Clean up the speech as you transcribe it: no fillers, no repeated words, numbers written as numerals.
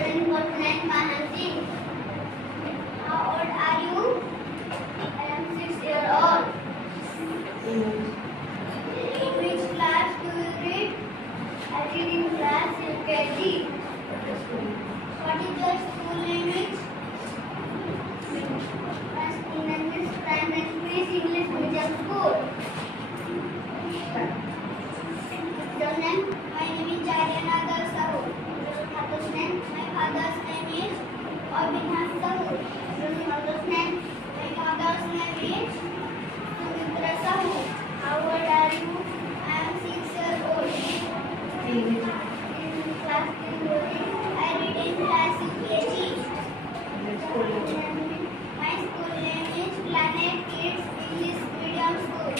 children got name Mahanti. How old are you? I am 6 years old. In which class do you read? I read in class UKG. What is your school name? My school name is Primary English Medium School. Your name? My name is Charyanagar Sahu. Your father's name? My father's name is Abhinam Sahu. Your mother's name? My mother's name is Sumitra Sahu. How old are you? I am 6 years old. In class 3, I read in class UKG. My school name is Planet Kids English Medium School.